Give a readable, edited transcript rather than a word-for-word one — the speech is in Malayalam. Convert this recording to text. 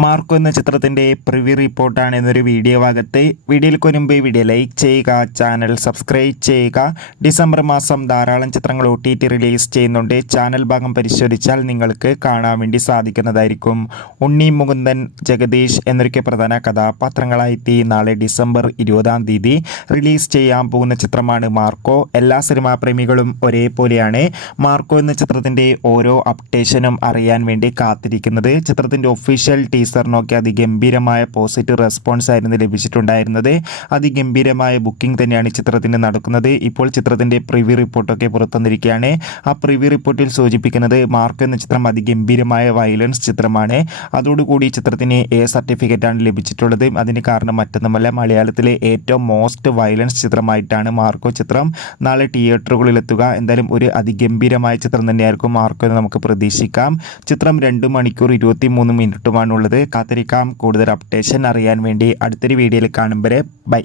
മാർക്കോ എന്ന ചിത്രത്തിൻ്റെ പ്രിവ്യൂ റിപ്പോർട്ടാണ് എന്നൊരു വീഡിയോ ഭാഗത്ത്. വീഡിയോയിൽ മുൻപ് വീഡിയോ ലൈക്ക് ചെയ്യുക, ചാനൽ സബ്സ്ക്രൈബ് ചെയ്യുക. ഡിസംബർ മാസം ധാരാളം ചിത്രങ്ങൾ OTT റിലീസ് ചെയ്യുന്നുണ്ട്. ചാനൽ ഭാഗം പരിശോധിച്ചാൽ നിങ്ങൾക്ക് കാണാൻ വേണ്ടി സാധിക്കുന്നതായിരിക്കും. ഉണ്ണി മുകുന്ദൻ, ജഗദീഷ് എന്നൊക്കെ പ്രധാന കഥാപാത്രങ്ങളായി നാളെ ഡിസംബർ 20 റിലീസ് ചെയ്യാൻ പോകുന്ന ചിത്രമാണ് മാർക്കോ. എല്ലാ സിനിമാ പ്രേമികളും ഒരേപോലെയാണ് മാർക്കോ എന്ന ചിത്രത്തിൻ്റെ ഓരോ അപ്ഡേഷനും അറിയാൻ വേണ്ടി കാത്തിരിക്കുന്നത്. ചിത്രത്തിൻ്റെ ഒഫീഷ്യൽ ടീസറിനൊക്കെ അതിഗംഭീരമായ പോസിറ്റീവ് റെസ്പോൺസ് ആയിരുന്നു ലഭിച്ചിട്ടുണ്ടായിരുന്നത്. അതിഗംഭീരമായ ബുക്കിംഗ് തന്നെയാണ് ചിത്രത്തിന് നടക്കുന്നത്. ഇപ്പോൾ ചിത്രത്തിൻ്റെ പ്രിവ്യൂ റിപ്പോർട്ടൊക്കെ പുറത്തുവന്നിരിക്കുകയാണ്. ആ പ്രിവ്യൂ റിപ്പോർട്ടിൽ സൂചിപ്പിക്കുന്നത് മാർക്കോ എന്ന ചിത്രം അതിഗംഭീരമായ വയലൻസ് ചിത്രമാണ്. അതോടുകൂടി ചിത്രത്തിന് A സർട്ടിഫിക്കറ്റാണ് ലഭിച്ചിട്ടുള്ളത്. അതിന് കാരണം മറ്റൊന്നുമല്ല, മലയാളത്തിലെ ഏറ്റവും മോസ്റ്റ് വയലൻസ് ചിത്രമായിട്ടാണ് മാർക്കോ ചിത്രം നാളെ തിയേറ്ററുകളിലെത്തുക. എന്തായാലും ഒരു അതിഗംഭീരമായ ചിത്രം തന്നെയായിരിക്കും മാർക്കോ എന്ന് നമുക്ക് പ്രതീക്ഷിക്കാം. ചിത്രം 2 മണിക്കൂർ 23 മിനിറ്റുമാണുള്ളത്. കാത്തിരിക്കാം കൂടുതൽ അപ്ഡേഷൻ അറിയാൻ വേണ്ടി. അടുത്തൊരു വീഡിയോയിൽ കാണും വരെ ബൈ.